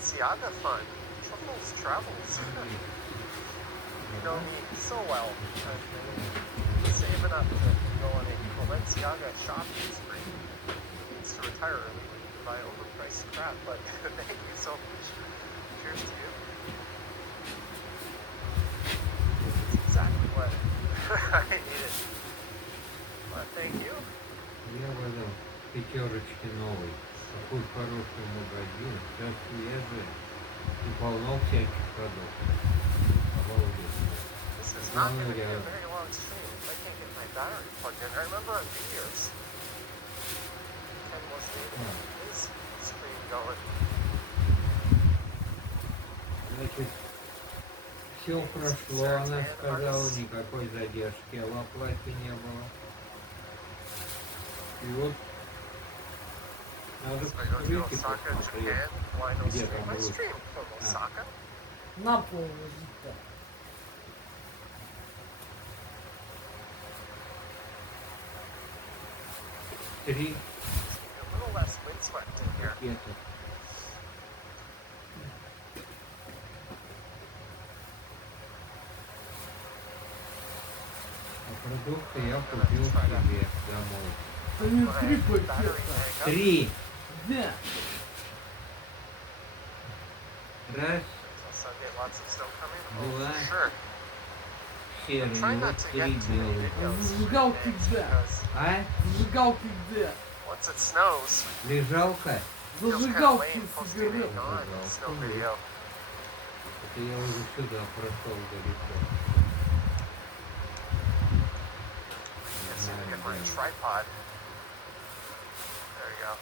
Balenciaga fund. Truffles travels. You know me so well. I've been saving up to go on a Balenciaga shopping spree. He needs to retire early to buy overpriced crap, but thank you so much. Cheers to you. It's exactly what I needed. But thank you. Я в этом пятерочке новый. Такой хороший магазин. Сейчас свежий. И полно всяких продуктов. Обалдеть. This is not going to be a very long stream if I can't get my battery plugged in. I remember on New Year's, Ken was leaving his screen going. Значит, все прошло, она сказала, никакой задержки в оплате не было. И вот надо посмотреть и посмотреть, где там будет. На пол лежит так. Три It's пакета. А продукты я купил себе домой. Они 3 пакета. 3. Да. Раз, два, серый, вот 3 белых. Зажигалки где? А? Зажигалки где? Лежалка? Зажигалки сигареты. Это я уже сюда прошел далеко. Tripod. There you go.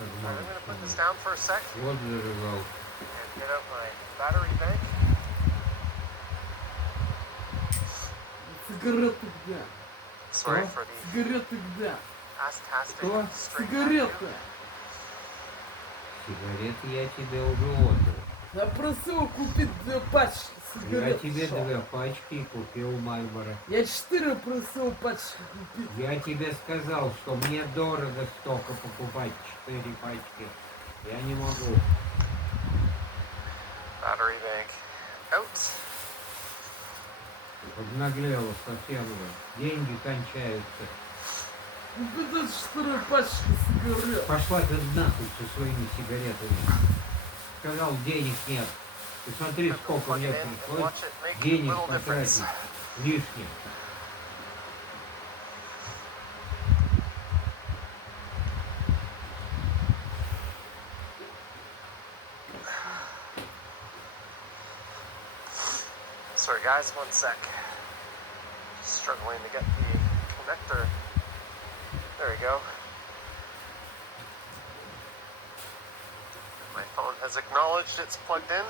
I'm going to put this down for a sec Вот зажигалка. and get out my battery bank. Сигареты где? Sorry for the Сигареты где? fantastic Что? string Сигареты. Сигареты я тебе уже отдал. Я просил купить 2 пачки Я сигарет. тебе Шо? 2 пачки купил Мальборо. Я 4 просил пачки купить. Я тебе сказал, что мне дорого столько покупать 4 пачки. Я не могу. battery bank out. Обнаглела совсем уже. Деньги кончаются. Купить 4 пачки сигарет. Пошла ты нахуй со своими сигаретами. Сказал, денег нет. Ты смотри, сколько мне пришлось денег потратить лишних. Sorry guys, one sec. Struggling to get the connector. There we go. My phone has acknowledged it's plugged in.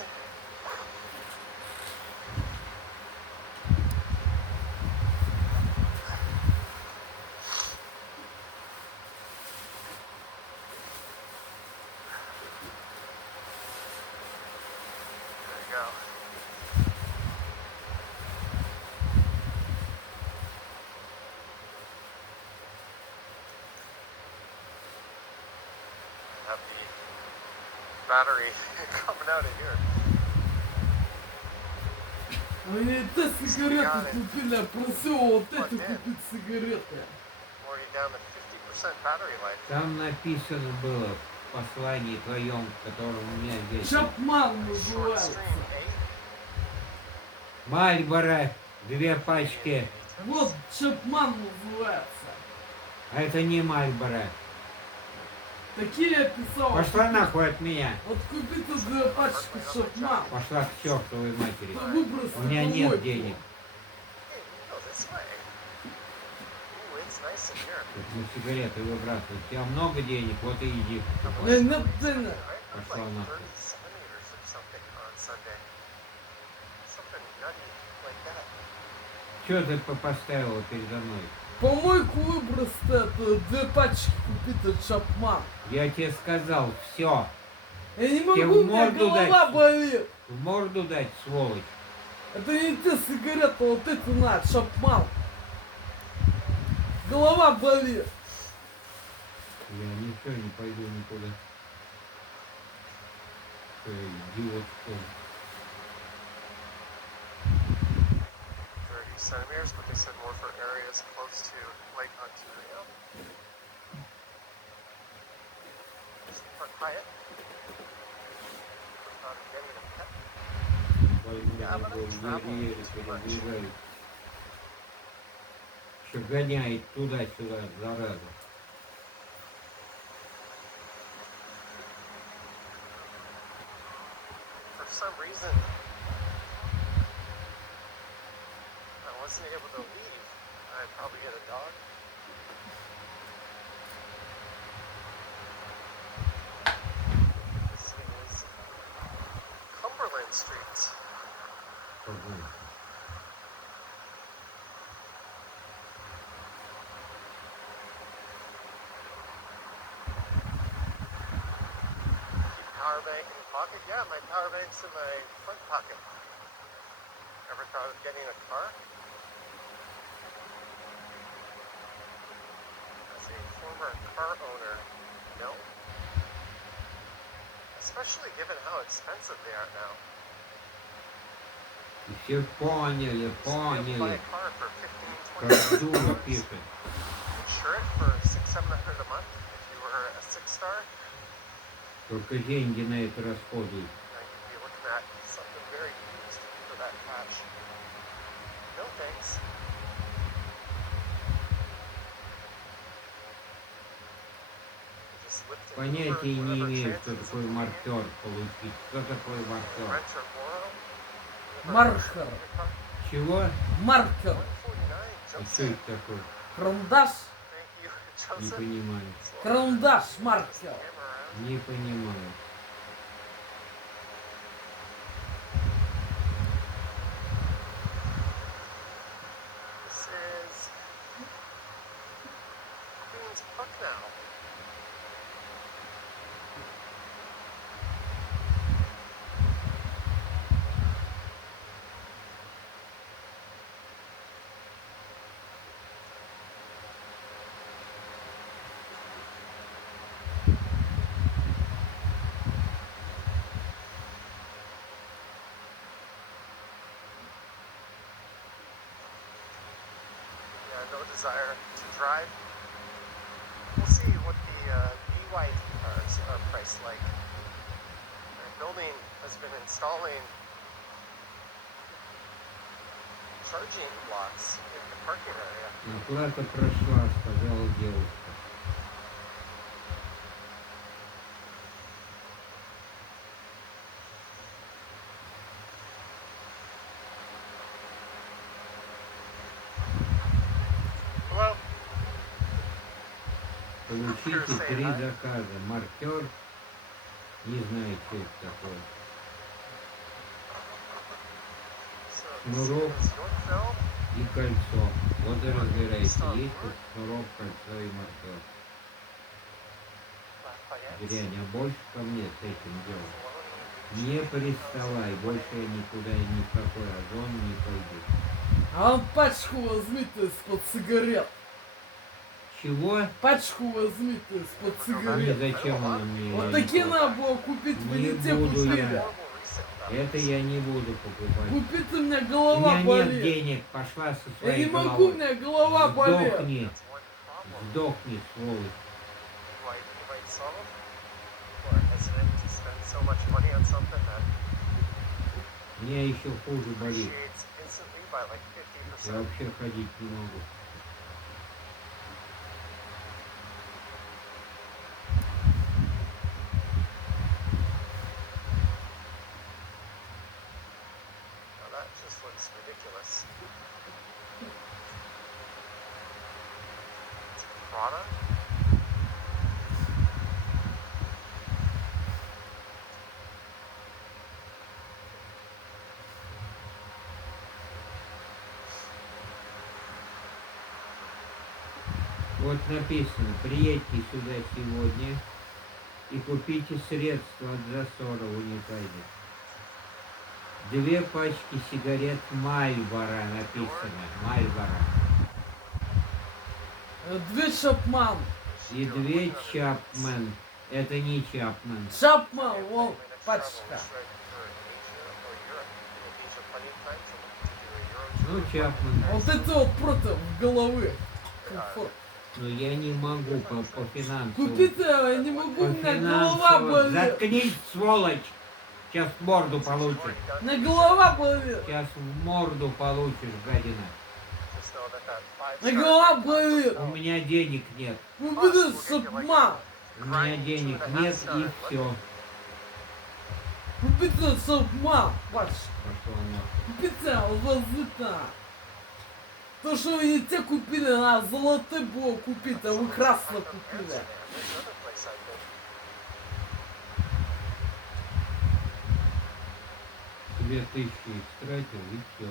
There we go. Have the battery coming out of here. Мне эти сигареты купили, я просил вот эти купить сигареты. Already down to 50% battery life. Там написано было в послании твоем, в котором у меня здесь. Чапман Short называется. stream 8. Мальборо, 2 пачки. Вот Чапман называется. А это не Мальборо. Такие я писал. Пошла нахуй от меня. Вот купите 2 пачки Чапман. Пошла к чертовой матери. Выброс. У меня нет денег. Hey, we go this way. Ooh, it's nice in here. Тут на сигареты выбрасывать. У тебя много денег, вот и иди. Не, нет денег. Right? It was Пошла like нахуй. 30 centimeters or something on Sunday. Something nutty like that. Чего ты поставила передо мной? Помойку выбросьте, это 2 пачки купите Чапман. Я тебе сказал, все. Я не Тебе могу, в у меня морду голова дать. болит. В морду дать, сволочь. Это не те сигареты, вот эти на, Чапман. Голова болит. Я ничего не пойду никуда. дурацкое, идиотское. 30 centimeters, but they said more for areas close to Lake Ontario. Just put Hyatt. Thought of getting a pet. Yeah, but I travel too much. Перебегают. Что гоняет туда-сюда, зараза. For some reason, I wasn't able to leave. I'd probably get a dog. This is Cumberland Street. Ага. Power bank in your pocket? Yeah, my power bank's in my front pocket. Ever thought of getting a car? As a former car owner, no. Especially given how expensive they are now. И все поняли, So be able to buy поняли. a car for Как $15, дура $20. пишет. Insure it for $600-700 a month if you were a 6-star. Только деньги на это расходуют. Now you'd be looking at something very used for that patch. No thanks. You just lift and Понятия Uber, не whatever имею, что transit is такое convenient. маркер получить. Что такое маркер? Rent or borrow. Маркер. Чего? Маркер. 149, И что Joseph. это такое? Карандаш. Thank you, Не Joseph. понимаю. Карандаш, маркер. Camera around. Не понимаю. This is Queen's Park now. Yeah, no desire to drive. We'll see what the BYD cars are priced like. Their building has been installing charging blocks in the parking area. Оплата прошла, сказала девушка. Well, Получите 3 заказа. Маркер. Не знаю, что это такое. so No, this no. is Yorkville. И кольцо. Вот и разбирайся. Есть тут шнурок, кольцо и маркер. Lafayette. Дрянь, а больше ко мне с этим делом. Bologna, Не приставай. Больше я никуда ни в какой озон не пойду. А он пачку возьмите из-под сигарет. Чего? Пачку возьмите из-под И сигарет. зачем она мне? Вот Я такие не надо было купить, вы Не не те буду купили. я. horrible recent Это values. я не буду покупать. Купить у меня У голова меня нет болит. денег. Пошла со Я своей не могу, у головой. меня голова болит. Сдохни. That's one problem. Сдохни, сволочь. Why anybody saw them? Or hesitant to spend so much money on something that У меня еще хуже болит. appreciates instantly by like Я 50%. вообще ходить не могу. Now that just looks ridiculous. It's Prada. Вот написано, приедьте сюда сегодня и купите средства от засора в унитазе. 2 пачки сигарет Мальборо написано. Мальборо. Две Чапман. И 2 Чапмен. Это не Чапмен. Чапман, вон. пачка. Ну, Чапман. Вот это вот против головы. Комфорт. Но я не могу по финансам. Купить я не могу, у меня голова болит. Заткнись, сволочь! Сейчас в морду получишь. У меня голова болит. Сейчас в морду получишь, гадина. У меня голова болит. У меня денег нет. Купить шапман. У меня денег нет и все. Купить шапман, пачка. Пошел нахуй. Купите лазута. То, что вы не те купили, надо золотое было купить, а вы красное купили. 2000 истратил и все.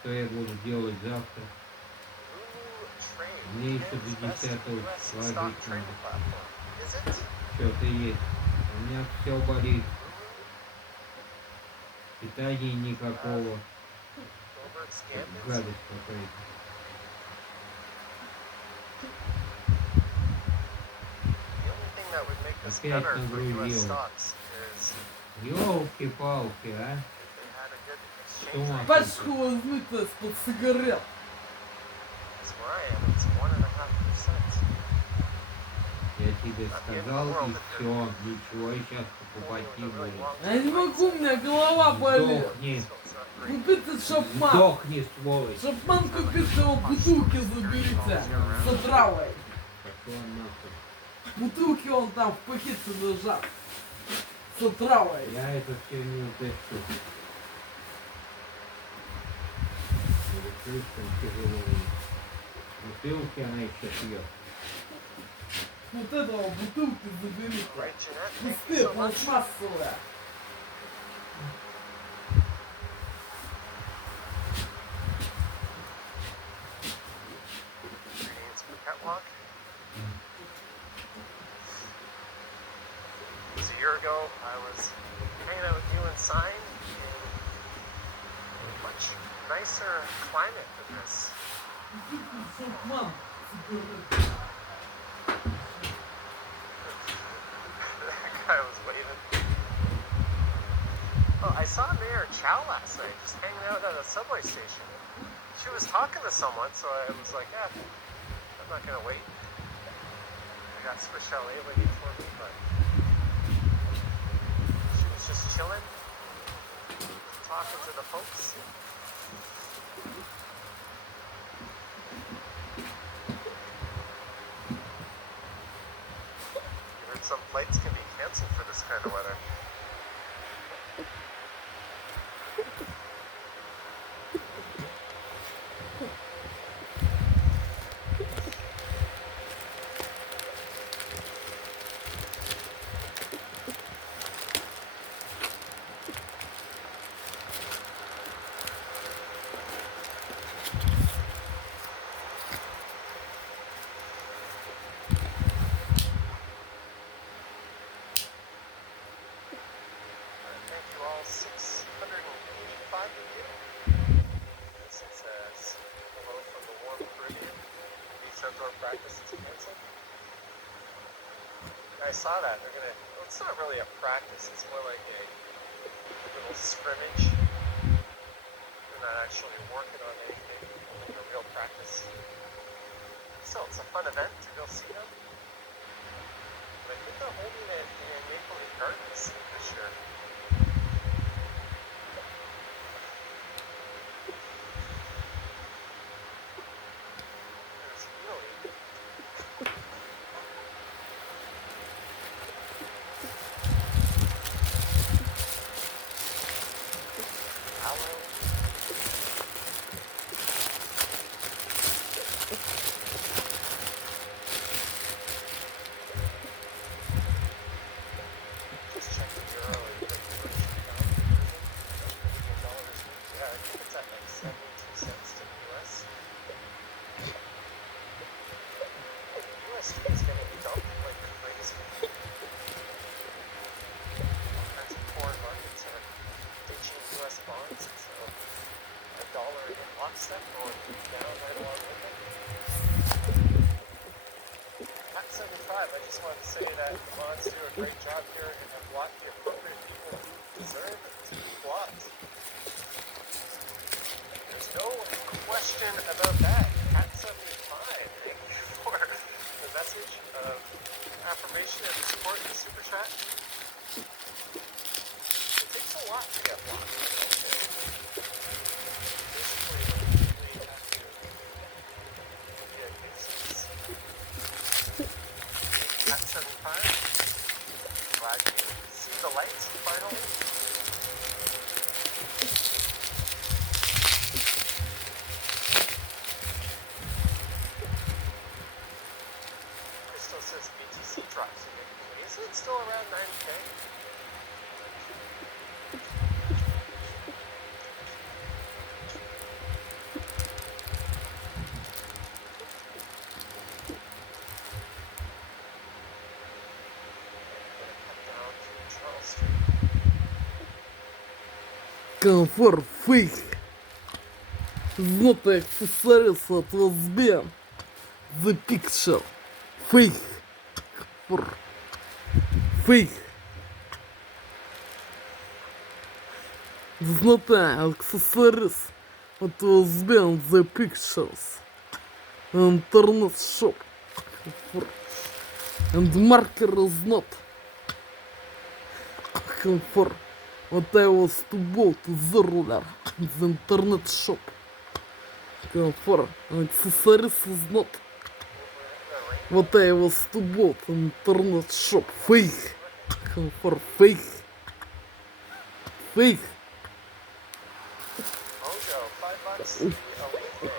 Что я буду делать завтра? Мне еще до 10 числа жить надо. Что-то есть. У меня все болит. Питания никакого. Гадость какая-то. Опять нагрузил. Ёлки-палки, а? С ума Пачку возьмите из-под сигарет. Я тебе сказал и все. Ничего я сейчас покупать не буду. Я не могу, у меня голова болит. Сдохни. Купите шапман. Сдохни, сволочь. Шапман купите, его бутылки заберите. С отравой. Пошла нахуй. Бутылки он там в пакете лежат. С отравой. Я это все не утащу. Это слишком тяжело. Бутылки она еще пьет. Вот этого бутылки заберите. Пустые, пластмассовые. A year ago, I was hanging out with you inside in a much nicer climate than this. Купите шапман. That guy was waving. Oh, I saw Mayor Chow last night, just hanging out at a subway station. She was talking to someone, so I was like, yeah, I'm not gonna wait. I got special waiting for me, but she was just chilling, talking to the folks. I heard some flights can be canceled for this kind of weather. Thank you all 685 of you. This it says, hello from the warm Caribbean. Beach outdoor practice is canceled. I saw that. They're gonna, well, it's not really a practice, it's more like a little scrimmage. They're not actually working on anything, like a real practice. So it's a fun event to go see them. But I think they're holding it in Maple Leaf Gardens this year. There's really aloe. Just check the euro and get the Canadian dollars. Yeah, I think it's at like 72 cents to the US. USD is getting dumped like crazy. All kinds of foreign markets are ditching US bonds, and so a dollar in lockstep going down right along with it. That's 75. I just wanted to say that the mods do a great job here and have blocked the appropriate people who deserve to be blocked. There's no question about that. Cat 75, thank you for the message of affirmation and support in the super chat. It takes a lot to get blocked. Basically, we have to get cases. Cat 75, glad you see the lights finally. Crystal says BTC drops significantly. Isn't it still around 9K? Комфорт фейк. Знатый аксессуарист от СБ. The Picture. Фейк. Фейк. Знатый аксессуарист от СБ The Pictures. Интернет-шоп. And marker is not. Комфорт. Вот I was to go to the ruler, the internet shop. For accessories is not. What I was to go to internet shop. Fake. For fake. Fake. Mojo, $5 a week.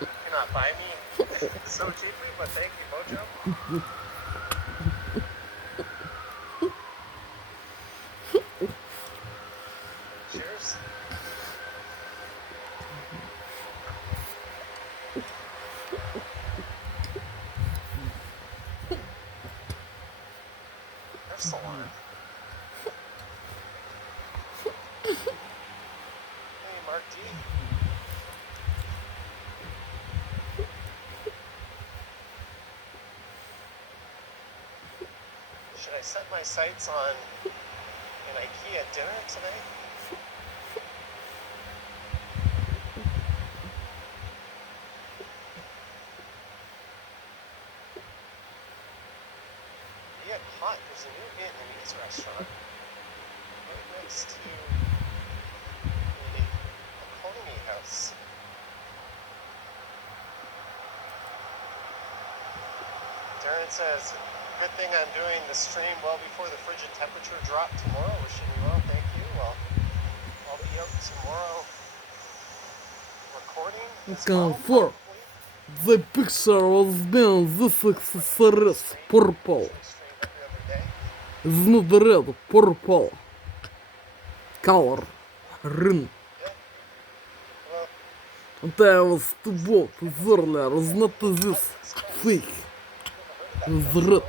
You cannot buy me so cheaply, but thank you, Mojo. Cheers. Excellent. Hey, Mark D. Should I set my sights on an IKEA dinner today? Viet Hot, there's a new Vietnamese restaurant right next to the Economy House. Darren says, good thing I'm doing the stream well before the frigid temperature drop tomorrow. Wishing you well, thank you. Well, I'll be out tomorrow recording as well. Comfort. Probably. The picture was being this accessories purple. Usually stream every other day. Is not red, purple. Color. Ring. Yeah. Well, And I was to go to the ruler. Is not this fake. Is red.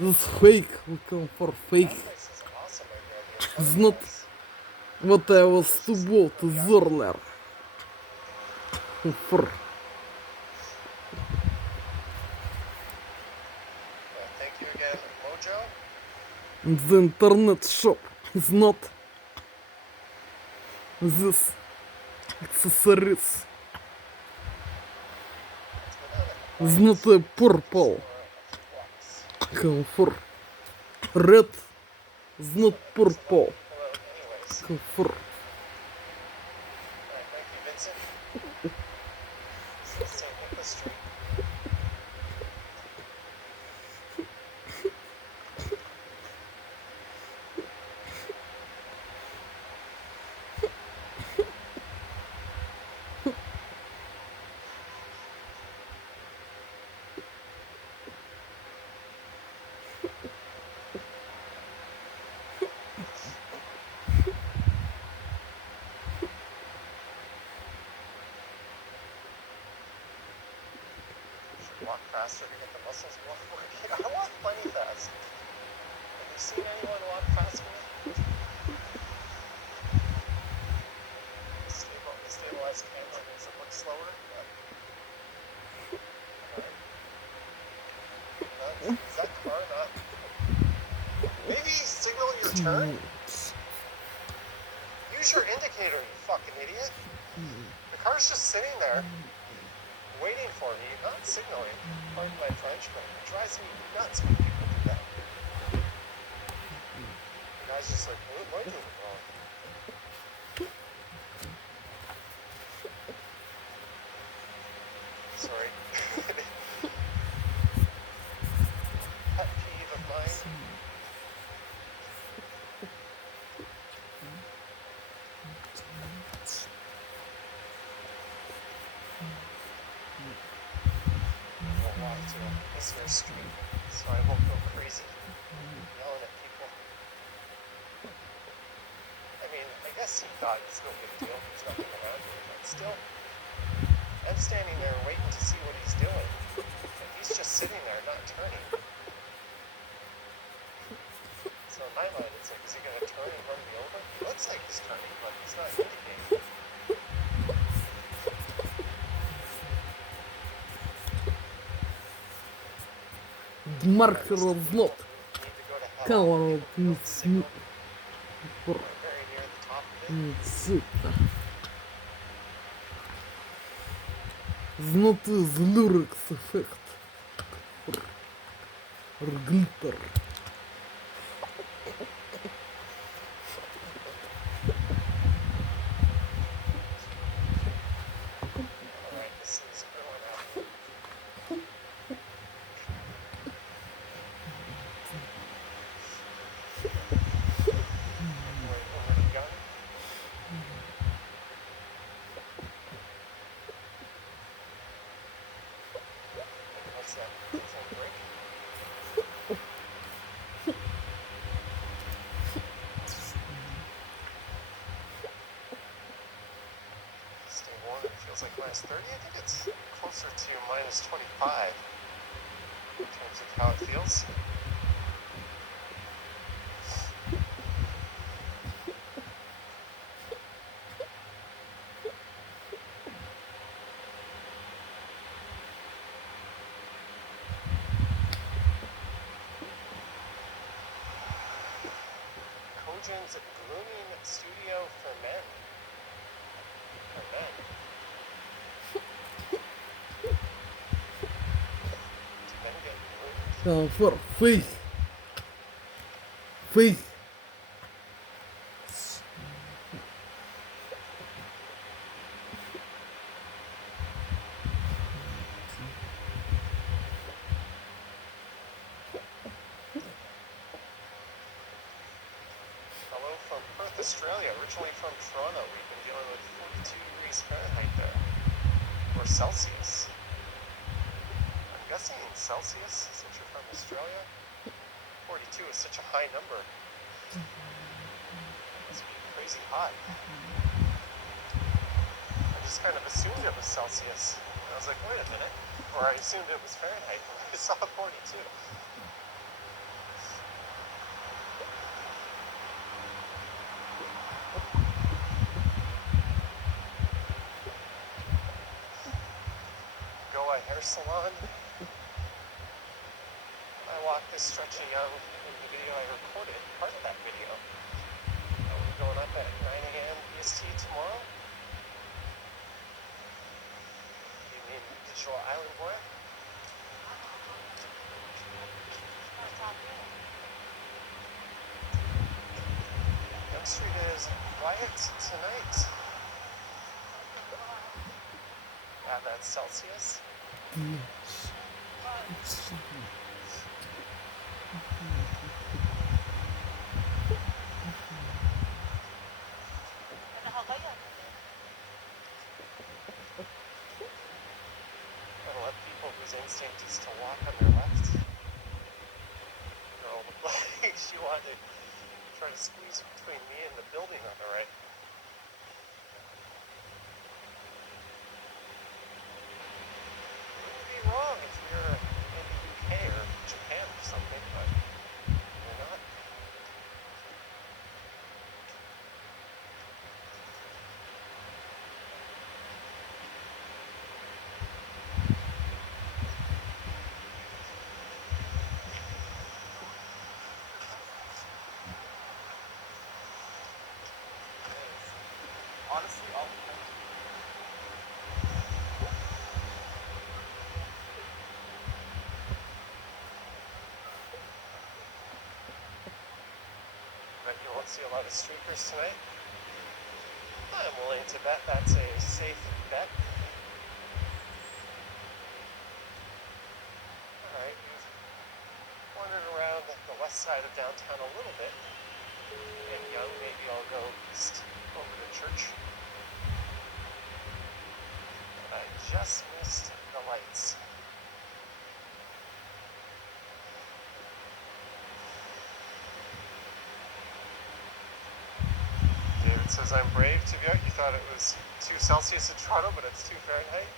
This fake. We come for fake. this is awesome idea. It's not what I was to go to the ruler. For Thank you again, Mojo. the internet shop is not this accessories. It's not a purple. Comfort. Red is not purple. Anyways, Comfort. thank you, Vincent. Same industry. Walk faster to get the muscles working. I walk plenty fast. Have you seen anyone walk fast with me? The stabilized camera makes it look slower, but Is that car not? Maybe signal your turn? Use your indicator, you fucking idiot. The car's just sitting there, waiting for me, not signaling. Pardon my French, but it drives me nuts when people do that. The guy's just like, what am I doing wrong? Sorry. Pet peeve of mine. I won't walk to a busier street, so I won't go crazy yelling at people. I mean, I guess he thought it's no big deal. There's nothing around here, but still, I'm standing there waiting to see what he's doing. And he's just sitting there, not turning. So in my mind, it's like, is he going to turn and run me over? He looks like he's turning, but he's not indicating. Марк разлот. Need to go to hell. Кого People don't signal. Пр- We're very near the top of it. Сука. Знати з люрекс ефект. Глиттер. Alright, this is going out. Wait, already got it? What's that? Is that a break? Stay warm. It feels like minus 30. I think it's closer to minus 25 in terms of how it feels. Kojan's grooming studio for men. For men. Do men get groomed? For faith. Faith. Hello from Perth, Australia. Originally from Toronto. We've been dealing with 42 degrees Fahrenheit there. Or Celsius. I'm guessing Celsius, since you're from Australia. 42 is such a high number. It must be crazy hot. I just kind of assumed it was Celsius. And I was like, wait a minute. Or I assumed it was Fahrenheit when I saw 42. Goa Hair Salon. I walked this stretch of young in the video I recorded, part of that video. We're going up at 9 a.m. EST tomorrow. You mean Digital Island Boy? Young Street is quiet tonight. Yeah, that's Celsius. Gotta let people whose instinct is to walk on their left. Girl looked like she wanted to try to squeeze between me and the building on the right. Wouldn't be wrong if we were in the UK or Japan or something, but we're not. honestly all depends. But you won't see a lot of streakers tonight. I'm willing to bet that's a safe bet. Alright, we've wandered around the west side of downtown a little bit. And young, maybe I'll go east over to church. But I just missed the lights. David says I'm brave to be out. You thought it was 2 Celsius in Toronto, but it's 2 Fahrenheit.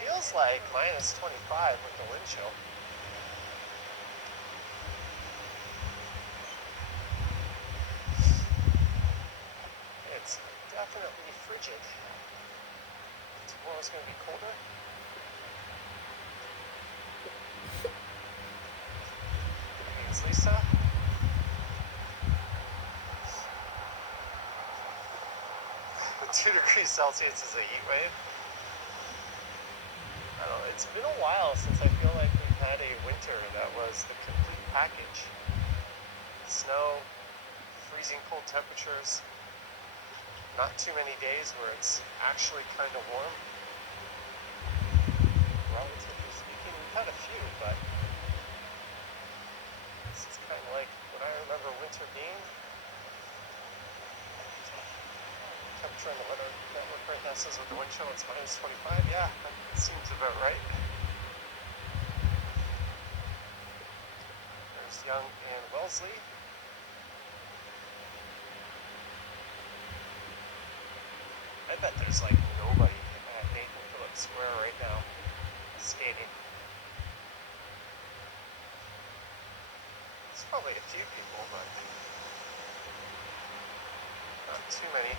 Feels like minus 25 with the wind chill. It's definitely frigid. Tomorrow's going to be colder. Greetings, Lisa. 2 degrees Celsius is a heat wave. I don't know, it's been a while since I feel like we've had a winter that was the complete package. Snow, freezing cold temperatures, not too many days where it's actually kind of warm. Relatively speaking, we've had a few, but this is kind of like what I remember winter being. Temperature on the weather network right now says with the wind chill it's minus 25. Yeah, that seems about right. There's Young and Wellesley. I bet there's like nobody at Nathan Phillips Square right now skating. There's probably a few people, but not too many.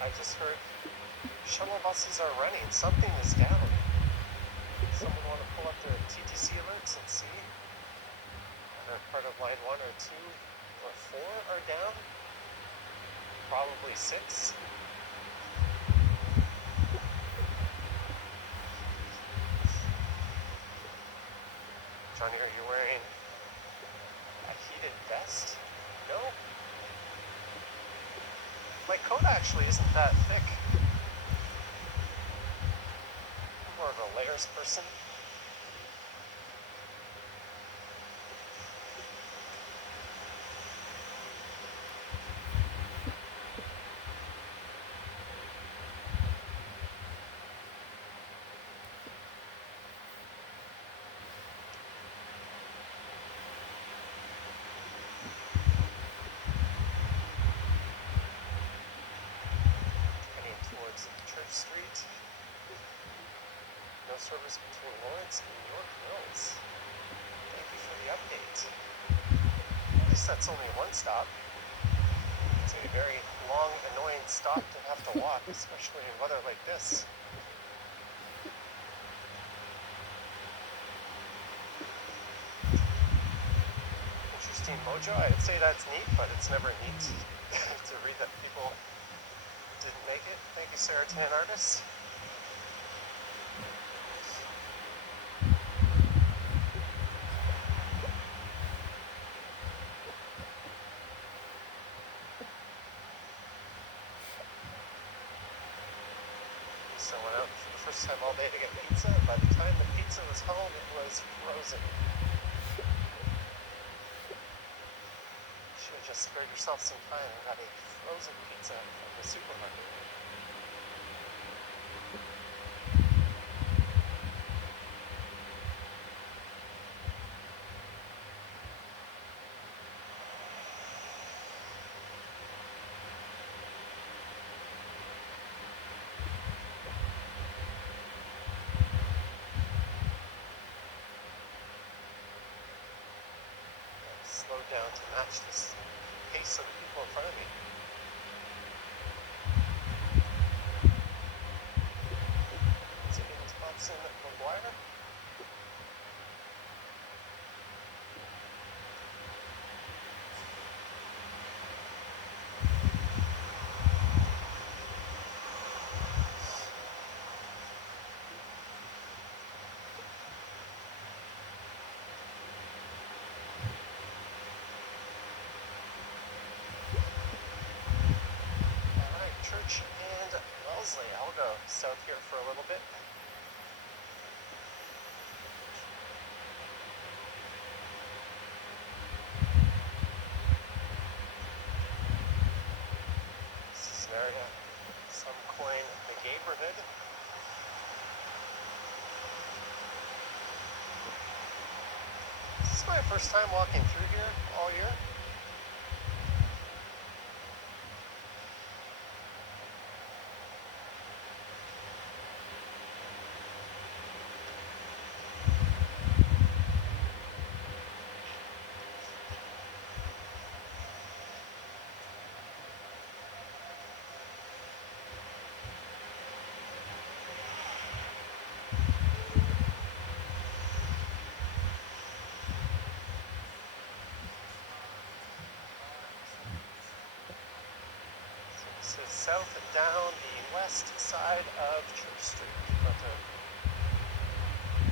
I just heard shuttle buses are running. Something is down. Someone want to pull up their TTC alerts and see? Either part of line 1 or 2 or 4 are down. Probably 6. Johnny, are you wearing a heated vest? No? My coat actually isn't that thick. I'm more of a layers person. Street. No service between Lawrence and York Mills. Thank you for the update. At least that's only one stop. It's a very long, annoying stop to have to walk, especially in weather like this. Interesting mojo. I'd say that's neat, but it's never neat to read that people didn't make it. Thank you, Sarah Tan Artist. So I went out for the first time all day to get pizza. By the time the pizza was home, it was frozen. Should have just spared yourself some time and got a frozen pizza from the supermarket. Slowed down to match this pace of the people in front of me. Wellesley. I'll go south here for a little bit. This is an area, some coin the neighborhood. This is my first time walking through here all year. This is south down the west side of Church Street. Got a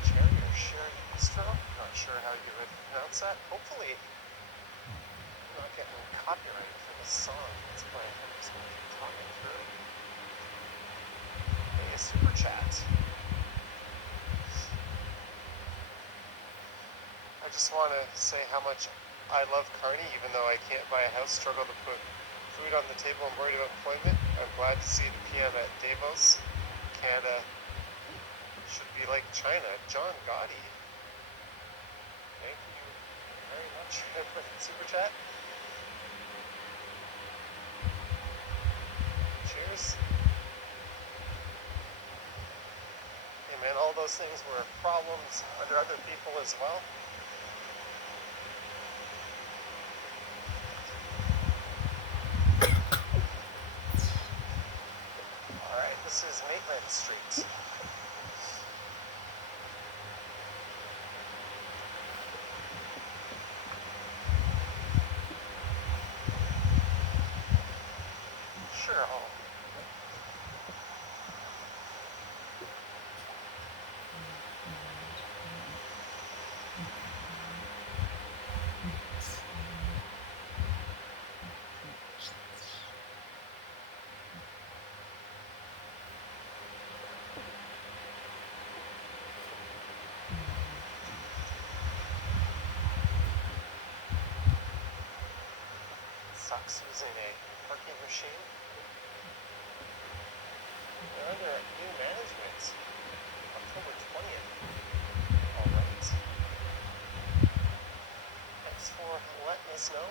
Cherry or Sherry Bistro. Not sure how you would pronounce that. Hopefully, I'm not getting copyrighted for this song that's playing. I'm just going to keep talking through. A super chat. I just want to say how much I love Carney, even though I can't buy a house, struggle to put food on the table, and worried about employment. I'm glad to see the PM at Davos. Canada should be like China. John Gotti. Thank you very much for the super chat. Cheers. Hey man, all those things were problems under other people as well. This is Maitland Street. Sure, sucks using a parking machine. They're under new management. October 20th. Alright. Thanks for letting us know.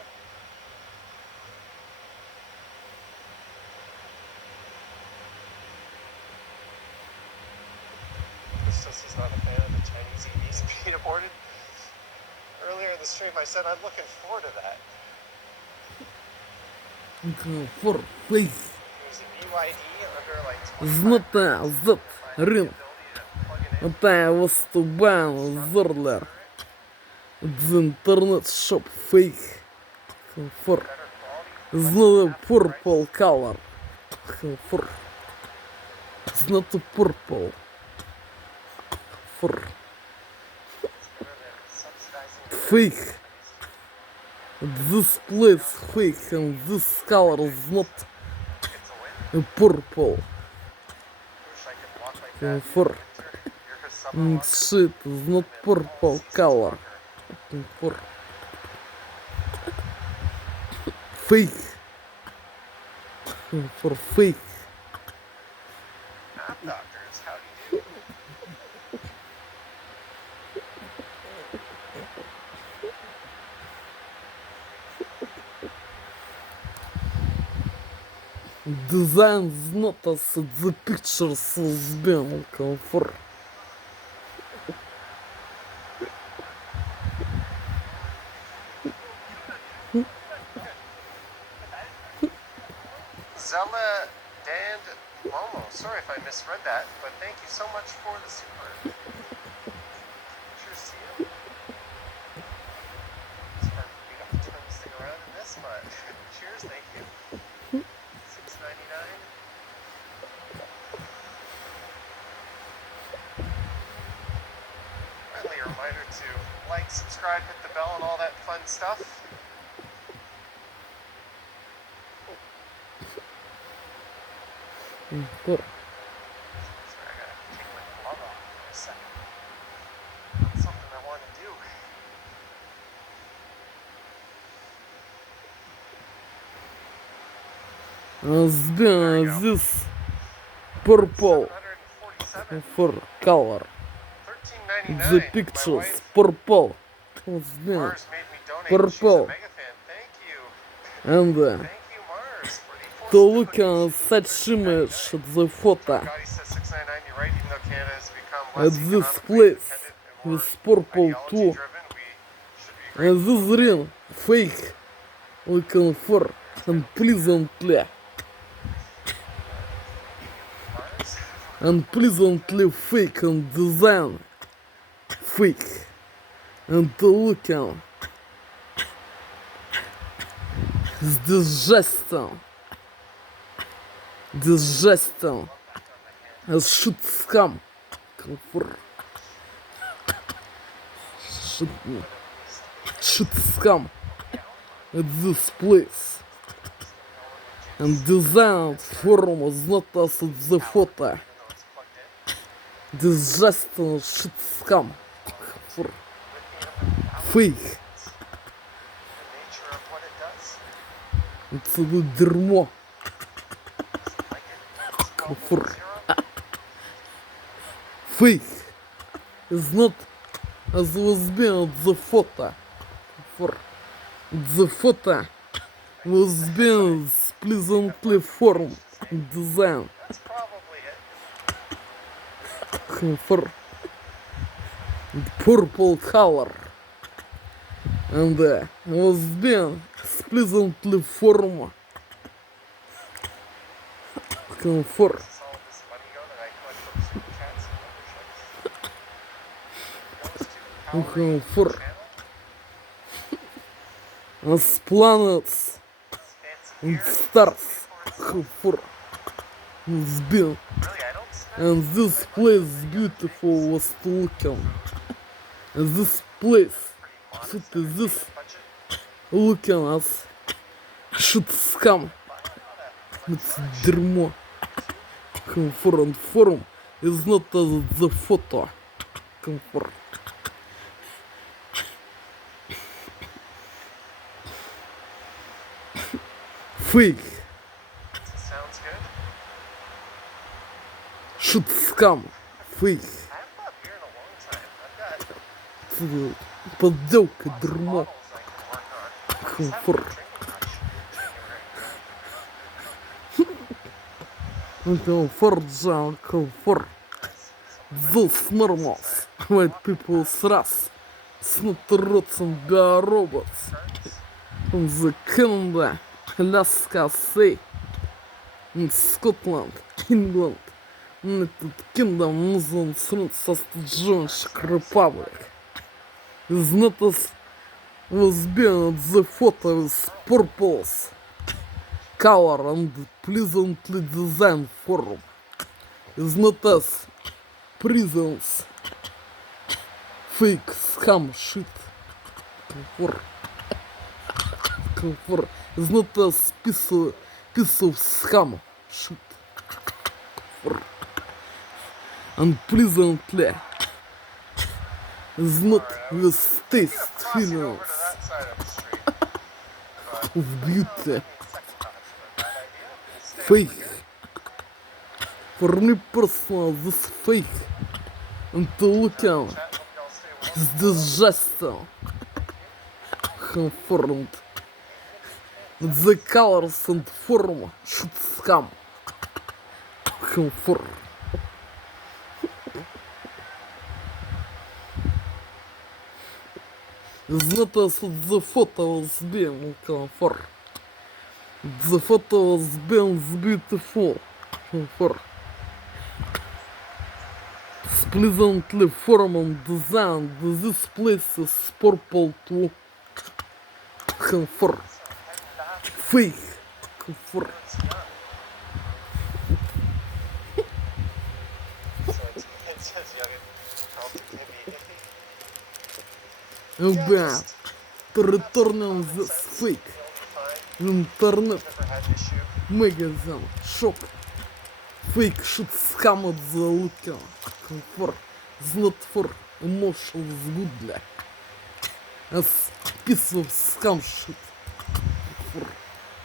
Christos is not a fan of the Chinese EVs being aborted. Earlier in the stream I said I'm looking forward to that. For faith. There's a BYD under like Знатна зад рин. Та выступан зорлер. Интернет шоп фейк. For. Знатна purple color. For. Знатна purple. For. Fake. This place fake and this color is not purple. For shit is not purple color. For fake. For fake. doctors, how do you do? Design is not as the pictures has been for. Zella Dand Momo. Sorry if I misread that, but thank you so much for the super. Cheers to you. It's hard for me to turn this thing around in this, but cheers, thank you. $6.99. Finally, a reminder to like, subscribe, hit the bell, and all that fun stuff. Конфор. Sorry, I gotta take my glove off for a second. That's something I want to do. This purple 747. for color. $13.99. The My pictures wife purple. Mars made me donate. Purple. She's a mega fan. Thank you. And Thank you, Mars, for the to look at such image at the photo Gotti says $6.99. You're right, even though Canada has become at less this economically place independent and more with purple too. ideology-driven, we should be And grateful. this ring fake looking for unpleasantly fake and design fake and looking is digesting as shit scam for shit scam at this place and designed form was not as the photo. This just shit scam for fake. The nature of what it does. It's a дерьмо for fake. It's not as was being the photo. For the photo was being pleasantly formed and designed. That's probably it. For purple color and was being pleasantly formed for This is all this money go that I collect from super chats and memberships. Goes to Power for channel. as planets Fancy and beer. stars for was being Really, I don't spend and this place beautiful was looking and this place should this budget. looking as should scam it's дерьмо comfort form is not as the photo comfort fake Sounds good. should scam fake I haven't bought beer in a long time. I've got подделка lots of дерьмо bottles I can work on. I just haven't comfort been drinking much in January. comfort comfort those normals white people thrust not rots and robots from the Canada, Alaska, Sea, in Scotland, England, United Kingdom, Muslim Jewish Republic. Is not as was being the photo with purples, color and pleasantly designed form. Is not as prisons, fake scam shit. For is not a piece of scam shit. For unpleasantly is not with taste Crossing over feelings to that side of the street. of beauty. Second thoughts were a bad idea. Stay Fake. For me personal, this fake and to look at chat. Hope y'all stay well. is digesting confirmed. The colors and form should scam. Confirm. It's not as the photo was being confirmed. The photo was being beautiful. Confirm. Pleasantly formed and designed. This place is purple too. Confirm. Fake. Confirm. It says young and Bad. To return this fake. Internet never had an issue. magazine shop fake shit scam at the looking for is not for emotions good, бля. As piece of scam shit for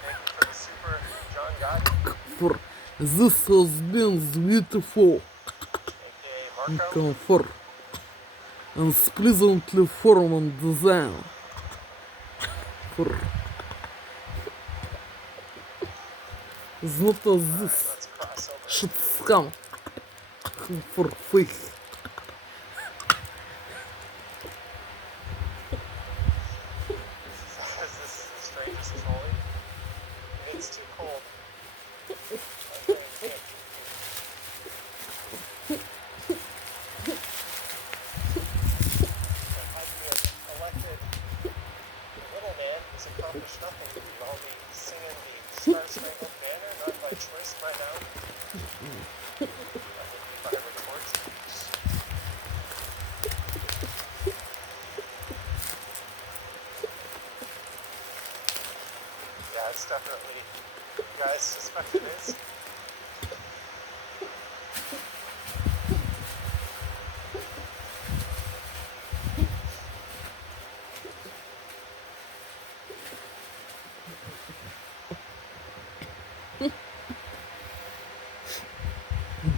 Thank you for the super, John Gotti, for this has been beautiful aka and Marco. comfort and pleasantly form and design for is not as Alright, this let's cross over. shit scam for fake. Is this the strangest trolley? It's too cold. Okay, good. Had you elected the little man who's accomplished nothing, we'd all be singing the Star Spangled Banner, not by choice by now. That would be by report. Yeah, it's definitely, you guys suspect it is.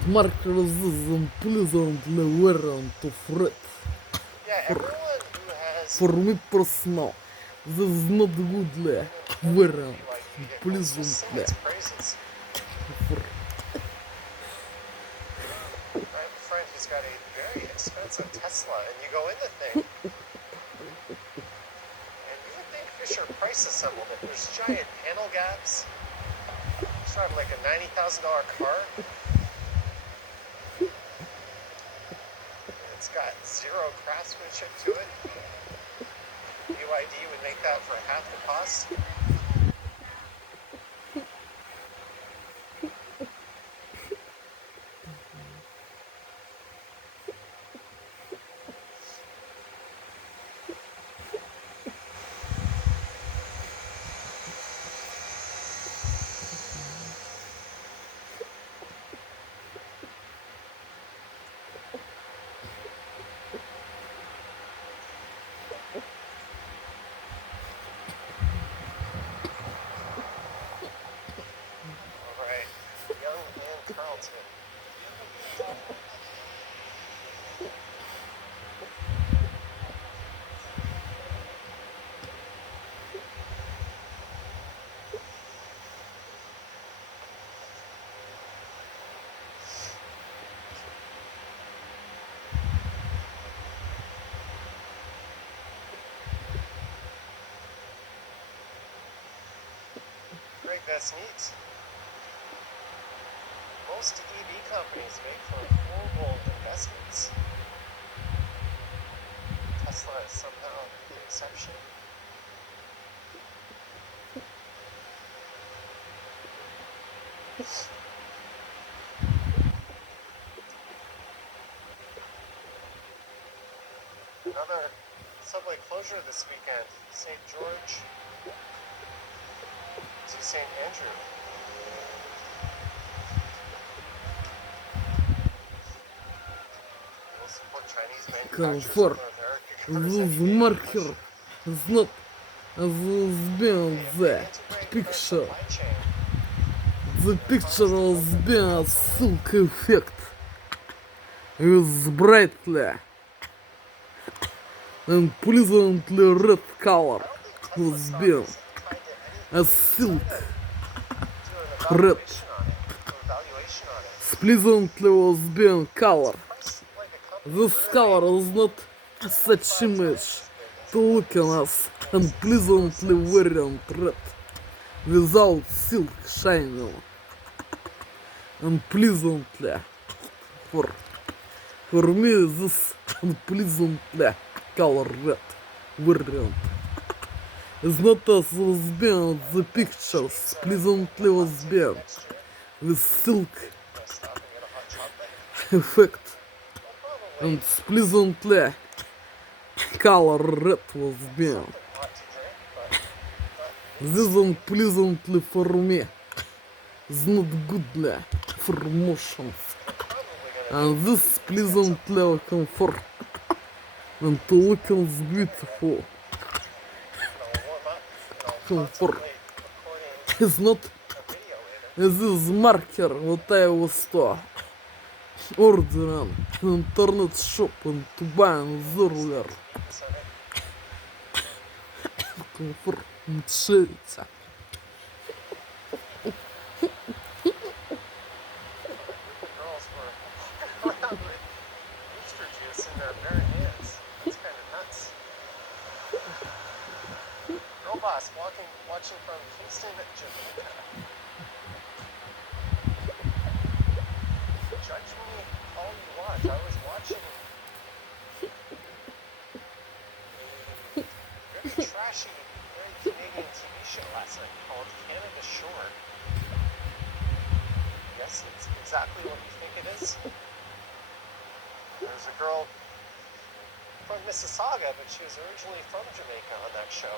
Markers is pleasantly wearing to fret. Yeah, everyone who has For me personal, this is not good wearing BYD vehicles just sing pleasantly its praises. for I have a friend who's got a very expensive Tesla, and you go in the thing, and you would think Fisher Price assembled it. There's giant panel gaps. He's driving like a $90,000 car. It's got zero craftsmanship to it. BYD would make that for half the cost. All right, Young and Carlton. Greg, that's neat. Most EV companies make for horrible investments. Tesla is somehow the exception. Another subway closure this weekend. St. George to St. Andrew. We'll support Chinese manufacturers comfort. over American This marker is not as being the picture. The picture has been a silk effect with brightly and pleasantly red color has been a silk red. Pleasantly was being color. This color is not such image to look on us and pleasantly wearing red without silk shining and pleasantly for me this unpleasantly color red wearing is not as was being the pictures pleasantly was being with silk effect and pleasantly color red was being. This unpleasantly for me is not goodly promotions. Probably gonna And this pleasantly comfort and to look as beautiful warm up, comfort contemplate recording is not a video later. this marker what I was to order an internet shop and to buy another So comfort and shades. girls were around with booster juice in their bare hands. That's kind of nuts. Girl boss watching from Kingston, Jamaica. Judge me all you want. I was watching a very trashy, very Canadian TV show last night called Canada Shore. Yes, it's exactly what you think it is. There's a girl from Mississauga, but she was originally from Jamaica on that show.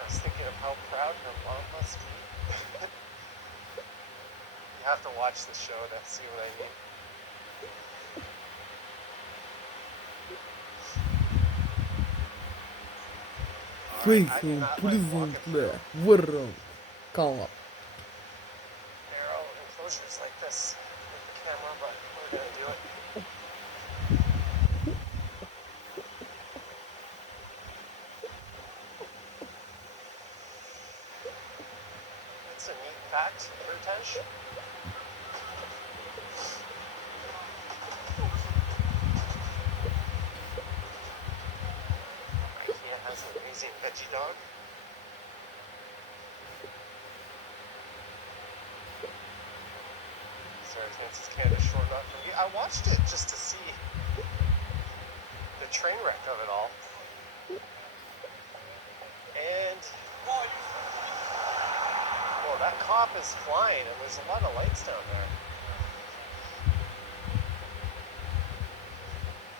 I was thinking of how proud her mom must be. You have to watch the show to see what I mean. Faithful, pleasantly, warm color. Narrow enclosures like this with the camera, but we're gonna do it. It's a neat fact, footage. IKEA has an amazing veggie dog. Sarah Chance's Canada Shore not for me. I watched it just to see the train wreck of it all. And well, that cop is flying and there's a lot of lights down there.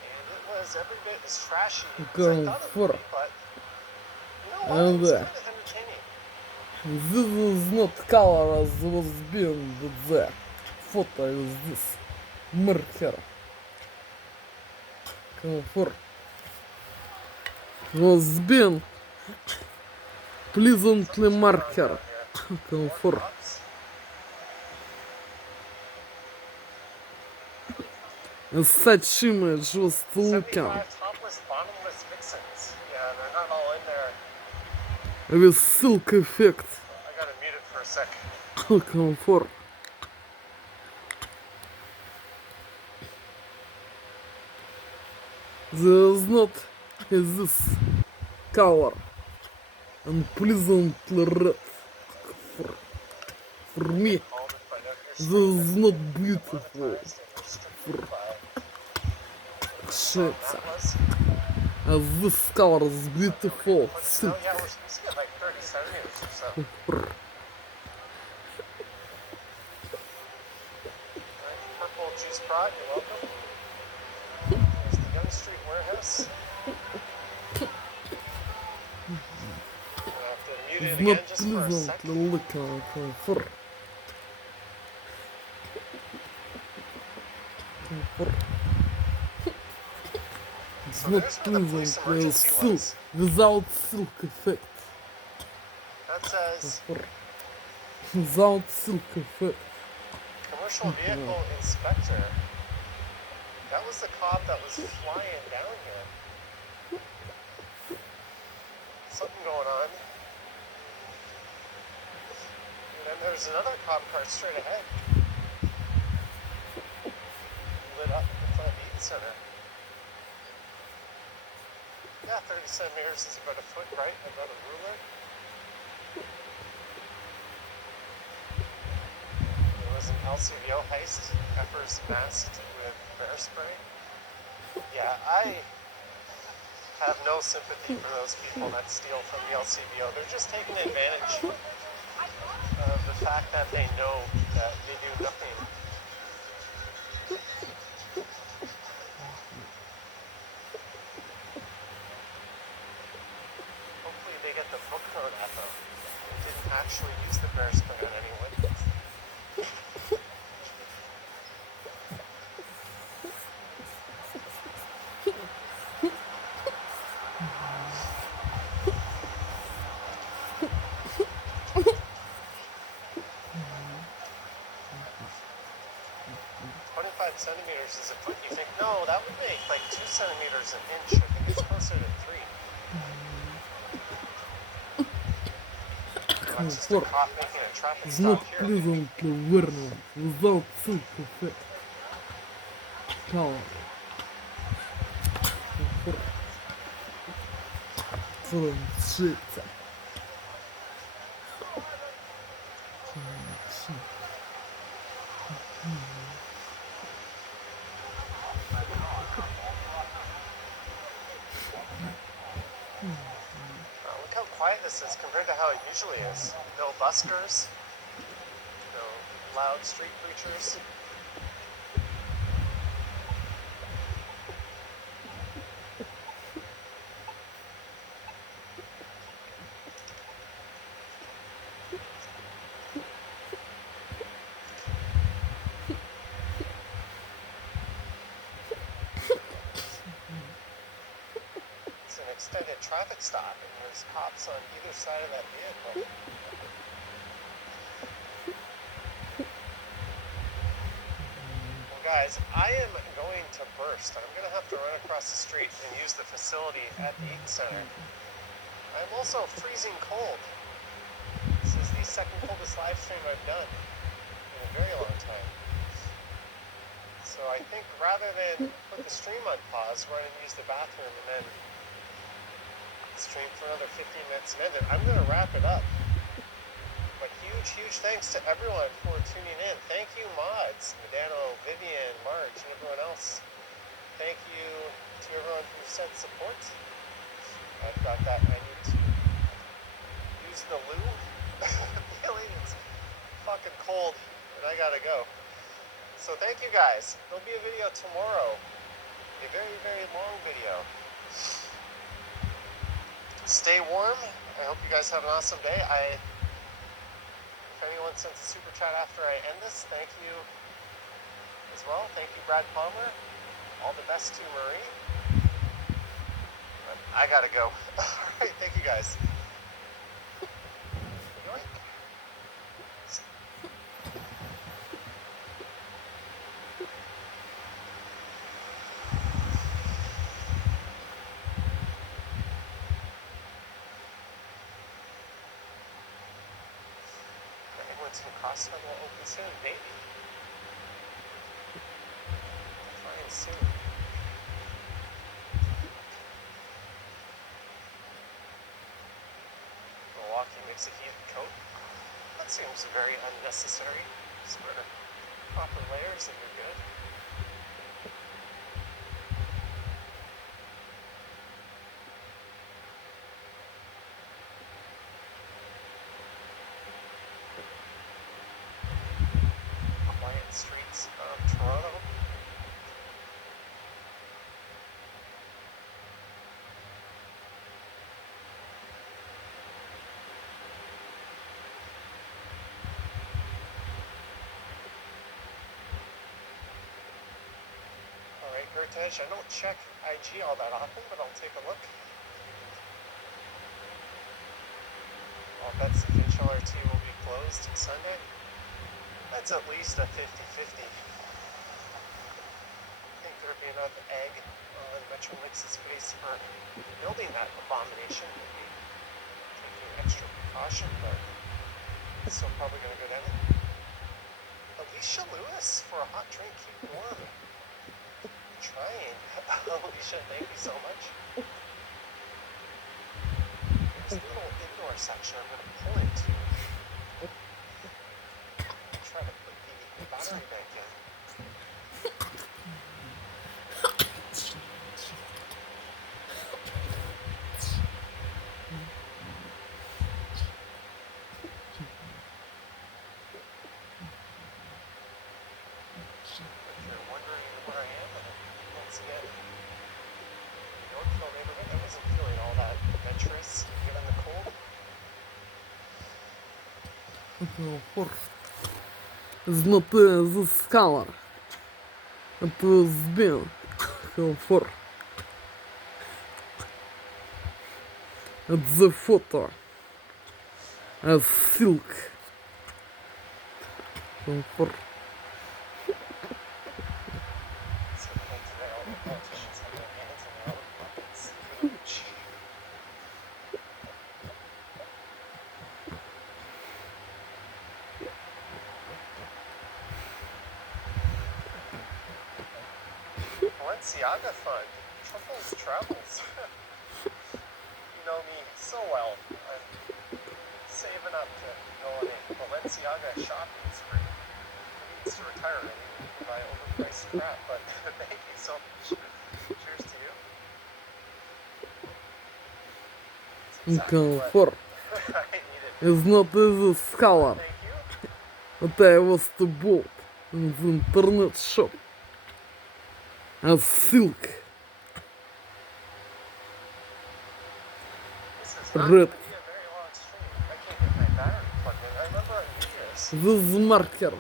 And it was every bit as trashy as I Going thought it for would be, but you know what? And It was there. kind of entertaining. This is not color as was being the photo is this marker. Comfort was being pleasantly marker. Comfort. Cops. And such image was looking 75 topless, bottomless vixens. Yeah, they're not all in there. with silk effect. I gotta mute it for a sec. Comfort. There is not this color and pleasantly red for me. Called it by their This is not beautiful. monetized and restricted by Shit. that was. As this color is beautiful. So Silk. yeah, we're supposed to get like 30 centimeters or so. Comfort. Alright, purple juice brought, you're welcome. There's the Young Street Warehouse. I have to mute it It's again not just for a sec. pleasantly looking. Comfort. Comfort. It's So not there's where the police pleasantly emergency silk was. without silk effect. That says Comfort. Without silk effect. commercial vehicle inspector. That was the cop that was flying down here. Something going on. And then there's another cop car straight ahead. Lit up in front of the Eaton Center. Yeah, 30 centimeters is about a foot, right? About a ruler. There was an LCBO heist. Peppers masked with bear spray. Yeah, I have no sympathy for those people that steal from the LCBO. They're just taking advantage of the fact that they know that they do nothing. Hopefully they get the book thrown at them and didn't actually use the centimeters is a foot. You think, no, that would make like 2 centimeters an inch. I think it's closer to 3. That's just a Комфорт. cop making a traffic Знак stop here. признанки верного. Вязал ссылку фэк. Кала. Комфорт. Франшица. Look how quiet this is compared to how it usually is. No buskers, no loud street preachers. It's an extended traffic stop, and there's cops on either side of that vehicle. Well, guys, I am going to burst. I'm going to have to run across the street and use the facility at the Eaton Center. I'm also freezing cold. This is the second coldest live stream I've done in a very long time. So I think rather than put the stream on pause, run and use the bathroom and then stream for another 15 minutes and end it, I'm going to wrap it up. But huge thanks to everyone for tuning in. Thank you, mods, Medano, Vivian, Marge, and everyone else. Thank you to everyone who sent support. I've got that. I need to use the loo. Really, it's fucking cold, and I gotta go. So thank you guys. There'll be a video tomorrow. A very long video. Stay warm. I hope you guys have an awesome day. If anyone sends a super chat after I end this, thank you as well. Thank you, Brad Palmer. All the best to Marie. But I gotta go. Alright, thank you guys. Yoink. Crossfit will open soon, maybe. Fine soon. Milwaukee makes a heated coat. That seems very unnecessary. Just wear proper layers and you're good. Streets of Toronto. Alright, Heritage, I don't check IG all that often, but I'll take a look. I'll bet the Finch LRT will be closed Sunday. That's at least a 50-50. I think there'd be another egg on Metromix's face for building that abomination. Maybe taking extra precaution, but it's still probably going to go down. Alicia Lewis for a hot drink. Keep warm. I'm trying. Alicia, thank you so much. There's a little indoor section I'm going to pull into. Try to put the battery bank in. If you're wondering where I am, once again, Yorkville neighborhood, I wasn't feeling all that adventurous given the cold. Знате за скала. Это сбил. Комфорт. Это фото. Это ссылка. Комфорт. Balenciaga fund. Truffles travels. You know me so well. I'm saving up to go on a Balenciaga shopping spree. Who needs to retire? I need to buy overpriced crap, but thank you so much. Cheers to you. It's exactly Комфорт. what I needed. Is not this color. Thank you. What I was to bought in the internet shop. A silk. This is not Red. going to be a very long stream. I can't get my battery plugged in. I remember on New Year's, This marker. Ken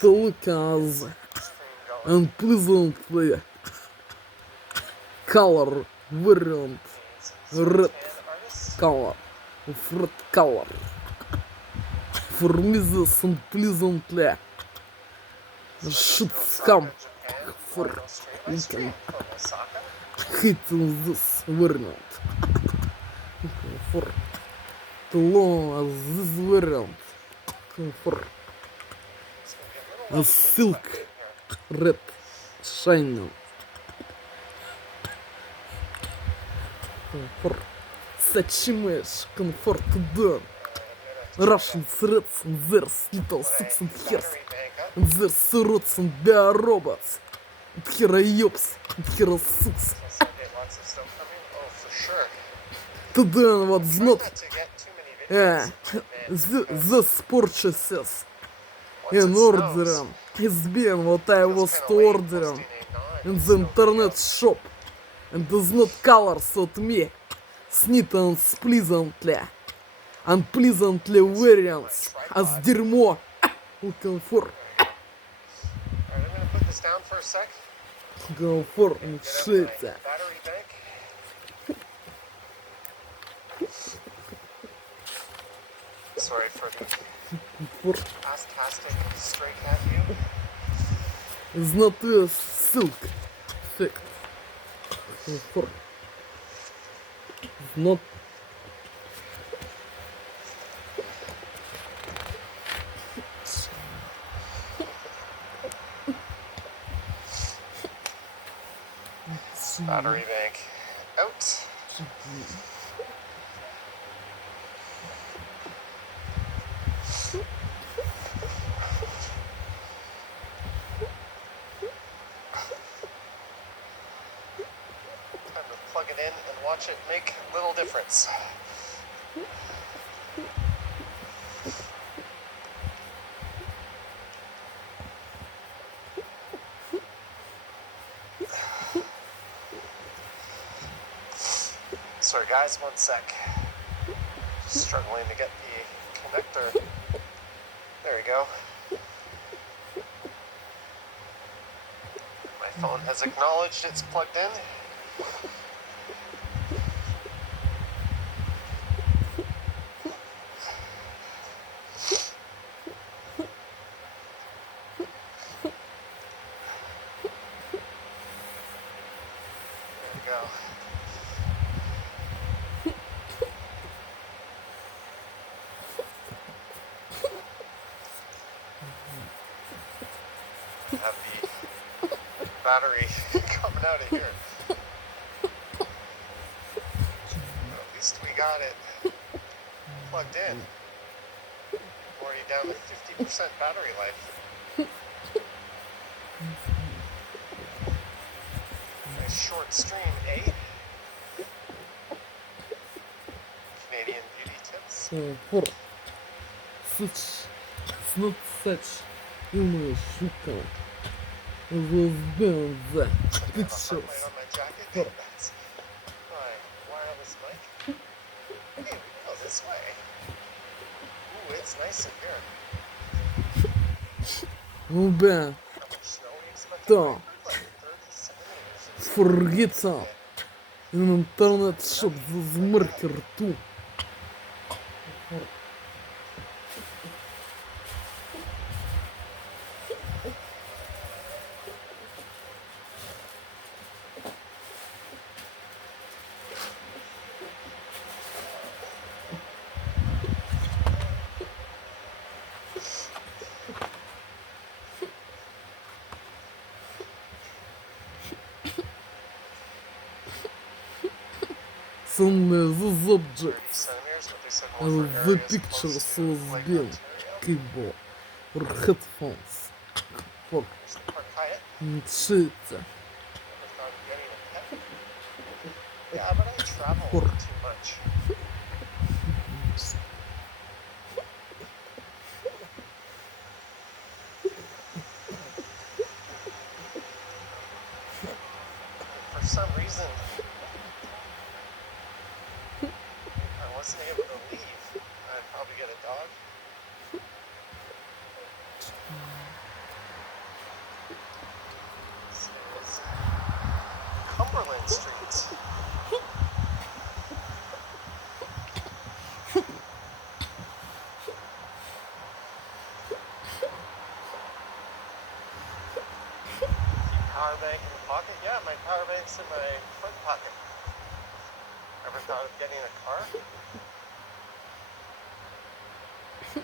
was To look as stream going. unpleasantly color variant. Some Red tan artists. color. Of red color. For me this unpleasantly should come for weekend. Hating this variant. For too long as this variant. For a silk red shining. For such image comfort done. Russian threats and their little six and hairs. And their suits and their robots. And here are yops and here are six. Lots of stuff coming. Oh, for sure. Today what's not Not to get too many videos. this purchases Once in it order snows, has been what I feels was kinda to late order posting a in the non-snow internet video. shop and does not color suit me snit and pleasantly unpleasantly variants as дерьмо looking for Alright, I'm gonna put this down for a sec. go for Get out my shit battery bank. Sorry for the for fantastic stray cat view. is not a silk effect for is not Battery bank out. Time to plug it in and watch it make little difference. Sorry guys, one sec. Just struggling to get the connector. There we go. My phone has acknowledged it's plugged in. There we go. Have the battery coming out of here. At least we got it plugged in. Already down to 50% battery life. Nice short stream, eh? Canadian beauty tips. for such it's not such English shooter was been the I have a pictures heart rate on my jacket. for That's my wireless mic. Hey, we can go this way. Ooh, it's nice in here. been How much snow we expect? Да. Like 30 centimeters. forgetting in internet shop this marker too. Some these 30 objects centimeters, but they said and more for the areas pictures close to was Lake being Ontario. keyboard or headphones for There's the part quiet. shit. Never thought of getting a pet. Yeah, but I travel Or- too much. For some reason, I wasn't able to leave. I'd probably get a dog. This is Cumberland Street. Keep power bank in the pocket? Yeah, my power bank's in my front pocket. Ever thought of getting a car?